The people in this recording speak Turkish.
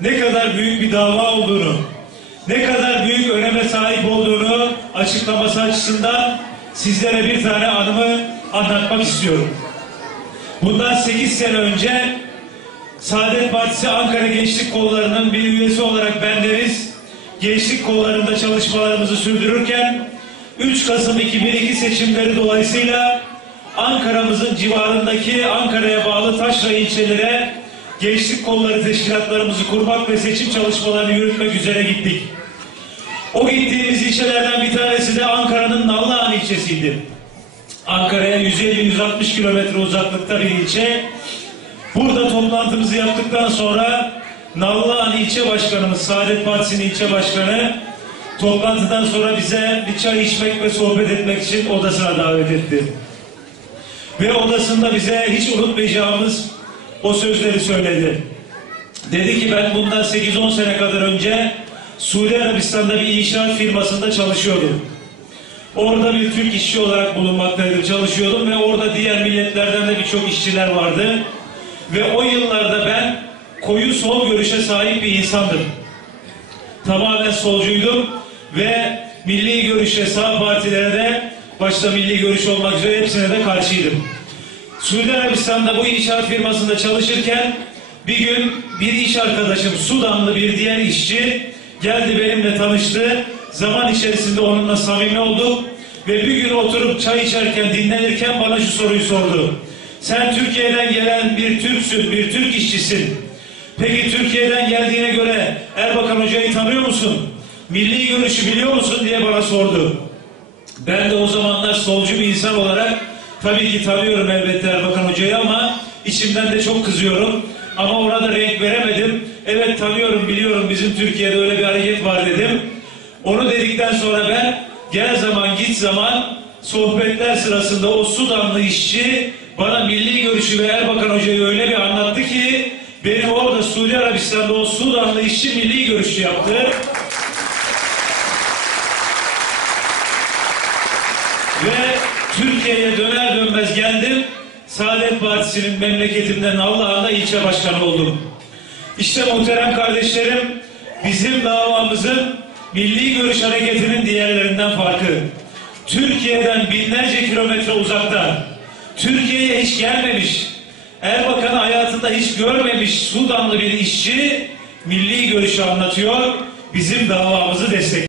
ne kadar büyük bir dava olduğunu, ne kadar büyük öneme sahip olduğunu açıklaması açısından sizlere bir tane anımı anlatmak istiyorum. Bundan 8 sene önce Saadet Partisi Ankara Gençlik Kolları'nın bir üyesi olarak bendeniz gençlik kollarında çalışmalarımızı sürdürürken 3 Kasım 2002 seçimleri dolayısıyla Ankara'mızın civarındaki Ankara'ya bağlı Taşra ilçelere gençlik kolları teşkilatlarımızı kurmak ve seçim çalışmalarını yürütmek üzere gittik. O gittiğimiz ilçelerden bir tanesi de Ankara'nın Nallıhan ilçesiydi. Ankara'ya 150-160 kilometre uzaklıkta bir ilçe. Burada toplantımızı yaptıktan sonra Nallıhan ilçe başkanımız, Saadet Partisi'nin ilçe başkanı toplantıdan sonra bize bir çay içmek ve sohbet etmek için odasına davet etti. Ve odasında bize hiç unutmayacağımız o sözleri söyledi. Dedi ki ben bundan 8-10 sene kadar önce Suudi Arabistan'da bir inşaat firmasında çalışıyordum. Orada bir Türk işçi olarak bulunmaktaydım, çalışıyordum ve orada diğer milletlerden de birçok işçiler vardı. Ve o yıllarda ben koyu sol görüşe sahip bir insandım. Tamamen solcuydum ve milli görüşe sağ partilere de başta milli görüş olmak üzere hepsine de karşıydım. Suudi Arabistan'da bu inşaat firmasında çalışırken bir gün bir iş arkadaşım Sudanlı bir diğer işçi geldi benimle tanıştı. Zaman içerisinde onunla samimi olduk ve bir gün oturup çay içerken dinlenirken bana şu soruyu sordu. Sen Türkiye'den gelen bir Türksün, bir Türk işçisin. Peki Türkiye'den geldiğine göre Erbakan Hoca'yı tanıyor musun? Milli görüşü biliyor musun diye bana sordu. Ben de o zamanlar solcu bir insan olarak tabii ki tanıyorum elbette Erbakan Hoca'yı ama içimden de çok kızıyorum. Ama ona da renk veremedim. Evet tanıyorum, biliyorum bizim Türkiye'de öyle bir hareket var dedim. Onu dedikten sonra ben gel zaman git zaman sohbetler sırasında o Sudanlı işçi bana milli görüşü ve Erbakan Hoca'yı öyle bir anlattı ki beni orada Suudi Arabistan'da o Sudanlı işçi milli görüşü yaptı. Ve Türkiye'ye döner dönmez geldim. Saadet Partisi'nin memleketimden Allah'ında ilçe başkanı oldum. İşte muhterem kardeşlerim bizim davamızın milli görüş hareketinin diğerlerinden farkı. Türkiye'den binlerce kilometre uzakta, Türkiye'ye hiç gelmemiş, Erbakan'ı hayatında hiç görmemiş Sudanlı bir işçi milli görüşü anlatıyor, bizim davamızı destekliyor.